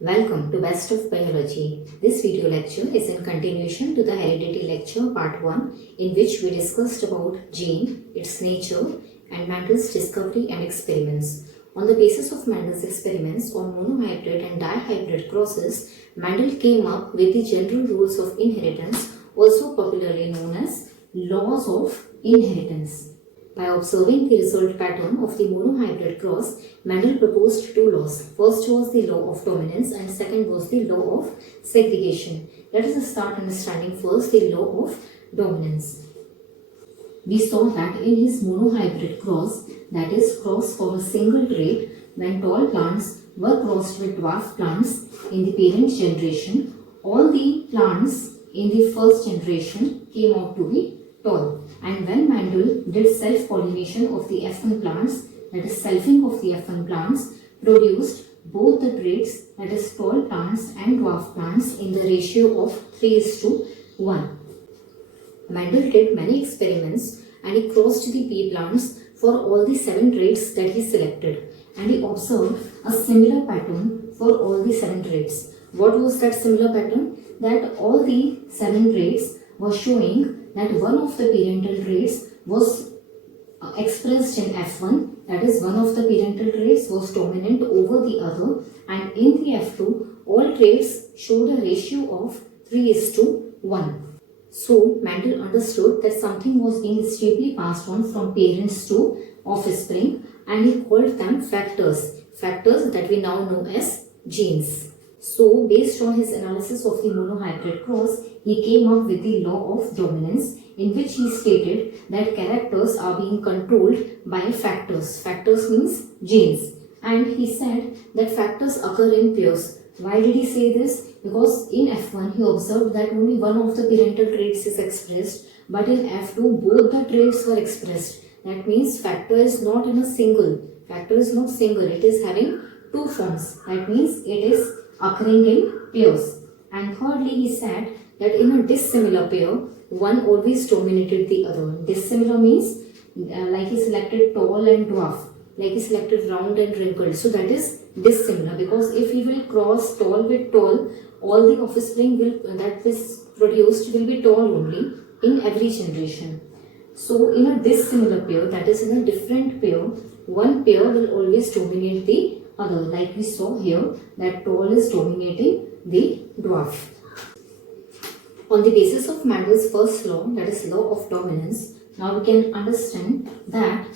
Welcome to Best of Biology. This video lecture is in continuation to the Heredity lecture part 1, in which we discussed about gene, its nature and Mendel's discovery and experiments. On the basis of Mendel's experiments on monohybrid and dihybrid crosses, Mendel came up with the general rules of inheritance, also popularly known as laws of inheritance. By observing the result pattern of the monohybrid cross, Mendel proposed two laws. First was the law of dominance and second was the law of segregation. Let us start understanding first the law of dominance. We saw that in his monohybrid cross, that is cross for a single trait, when tall plants were crossed with dwarf plants in the parent generation, all the plants in the first generation came out to be tall. And when Mendel did self-pollination of the F1 plants, that is selfing of the F1 plants, produced both the traits, that is tall plants and dwarf plants, in the ratio of 3:1. Mendel did many experiments and he crossed the pea plants for all the 7 traits that he selected, and he observed a similar pattern for all the 7 traits. What was that similar pattern? That all the 7 traits were showing that one of the parental traits was expressed in F1, that is one of the parental traits was dominant over the other, and in the F2 all traits showed a ratio of 3:1. So Mendel understood that something was being stably passed on from parents to offspring, and he called them factors that we now know as genes. So based on his analysis of the monohybrid cross, he came up with the law of dominance, in which he stated that characters are being controlled by factors. Factors means genes. And he said that factors occur in pairs. Why did he say this? Because in F1 he observed that only one of the parental traits is expressed, but in F2 both the traits were expressed. That means factor is not single, it is having 2 forms. That means it is occurring in pairs. And thirdly, he said that in a dissimilar pair, one always dominated the other. Dissimilar means like he selected tall and dwarf, like he selected round and wrinkled. So that is dissimilar, because if he will cross tall with tall, all the offspring that is produced will be tall only in every generation. So in a dissimilar pair, that is in a different pair, one pair will always dominate the other, like we saw here that tall is dominating the dwarf. On the basis of Mendel's first law, that is law of dominance, now we can understand that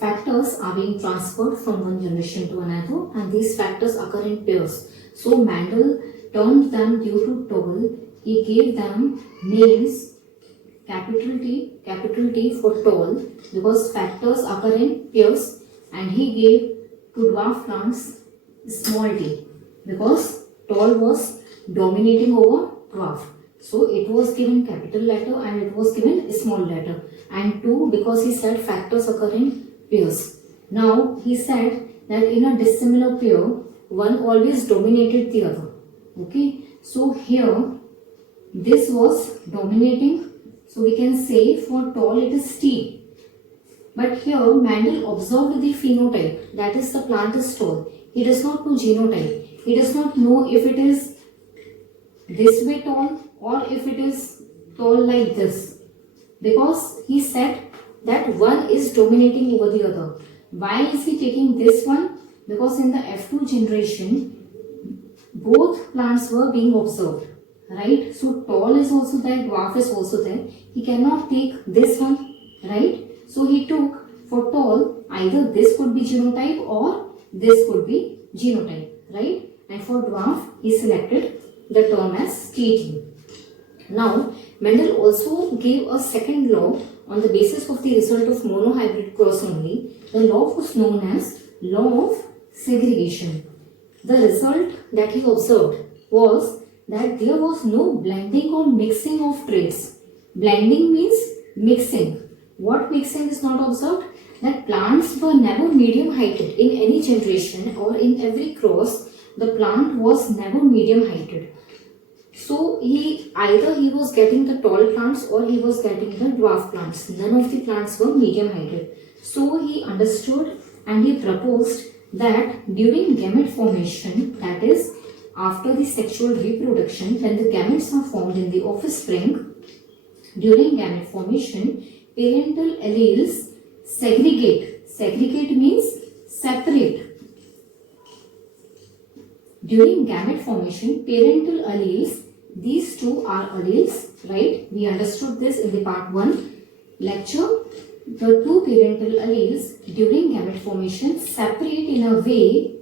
factors are being transferred from one generation to another, and these factors occur in pairs. So Mendel turned them due to tall. He gave them names capital T for tall, because factors occur in pairs, and he gave to dwarf plants small t, because tall was dominating over dwarf. So it was given capital letter and it was given small letter. And 2, because he said factors occur in pairs. Now he said that in a dissimilar pair, one always dominated the other. Okay, so here this was dominating. So we can say for tall it is T. But here Mendel observed the phenotype, that is the plant is tall. He does not know genotype. He does not know if it is this way tall or if it is tall like this, because he said that one is dominating over the other. Why is he taking this one? Because in the F2 generation both plants were being observed, right? So tall is also there, dwarf is also there. He cannot take this one, right? So he took for tall, either this could be genotype or this could be genotype, right? And for dwarf he selected the term as TT. Now Mendel also gave a second law on the basis of the result of monohybrid cross only. The law was known as law of segregation. The result that he observed was that there was no blending or mixing of traits. Blending means mixing. What mixing is not observed? That plants were never medium heighted in any generation, or in every cross the plant was never medium heighted. So either he was getting the tall plants or he was getting the dwarf plants. None of the plants were medium heighted. So he understood and he proposed that during gamete formation, that is after the sexual reproduction, when the gametes are formed in the offspring, during gamete formation, parental alleles segregate. Segregate means separate. During gamete formation, parental alleles, these two are alleles, right? We understood this in the part 1 lecture. The two parental alleles during gamete formation separate in a way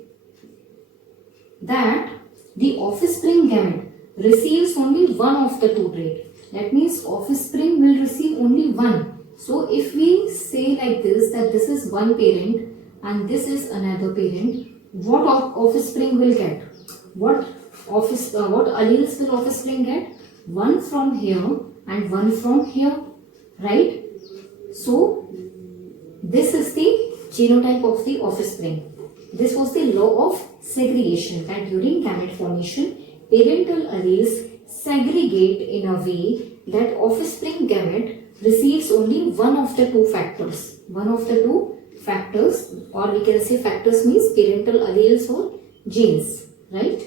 that the offspring gamete receives only one of the two traits. That means offspring will receive only one. So if we say like this, that this is one parent and this is another parent, what offspring will get? What alleles will offspring get? One from here and one from here, right? So this is the genotype of the offspring. This was the law of segregation, that during gamete formation, parental alleles segregate in a way that offspring gamete receives only one of the two factors. One of the two factors, or we can say factors means parental alleles or genes, right?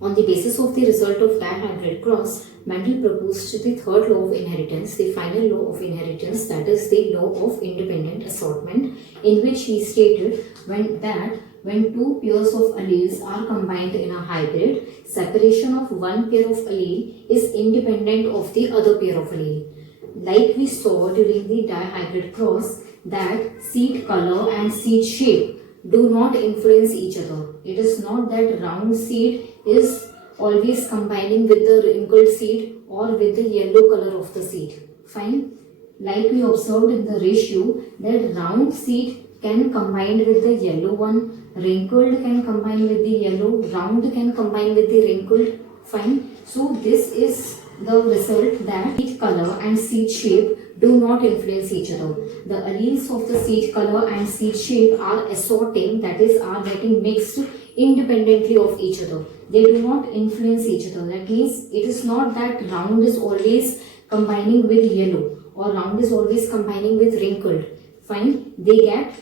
On the basis of the result of dihybrid cross, Mendel proposed the third law of inheritance, the final law of inheritance, that is the law of independent assortment, in which he stated when two pairs of alleles are combined in a hybrid, separation of one pair of allele is independent of the other pair of allele. Like we saw during the dihybrid cross, that seed color and seed shape do not influence each other. It is not that round seed is always combining with the wrinkled seed or with the yellow color of the seed. Fine. Like we observed in the ratio, that round seed can combine with the yellow one, wrinkled can combine with the yellow, round can combine with the wrinkled. Fine. So this is the result, that seed color and seed shape do not influence each other. The alleles of the seed color and seed shape are assorting, that is, are getting mixed independently of each other. They do not influence each other. That means it is not that round is always combining with yellow or round is always combining with wrinkled. Fine. They get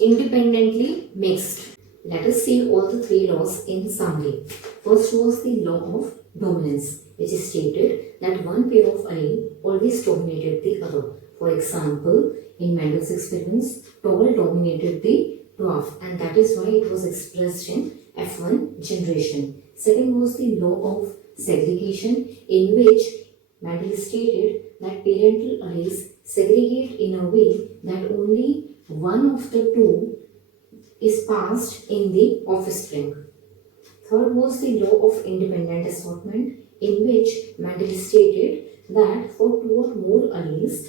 independently mixed. Let us see all the three laws in summary. First was the law of dominance, which is stated that one pair of allele always dominated the other. For example, in Mendel's experiments, tall dominated the dwarf, and that is why it was expressed in F1 generation. Second was the law of segregation, in which Mendel stated that parental alleles segregate in a way that only one of the two is passed in the offspring. Third was the law of independent assortment, in which Mendel stated that for two or more alleles,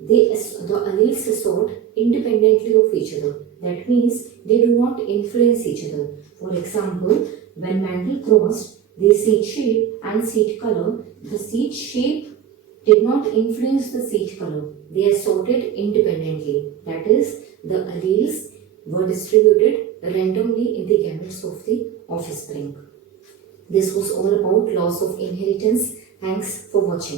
the alleles assort independently of each other. That means they do not influence each other. For example, when Mendel crossed the seed shape and seed color, the seed shape did not influence the seed color. They assorted independently. That is, the alleles were distributed randomly in the gametes of the offspring. This was all about laws of inheritance. Thanks for watching.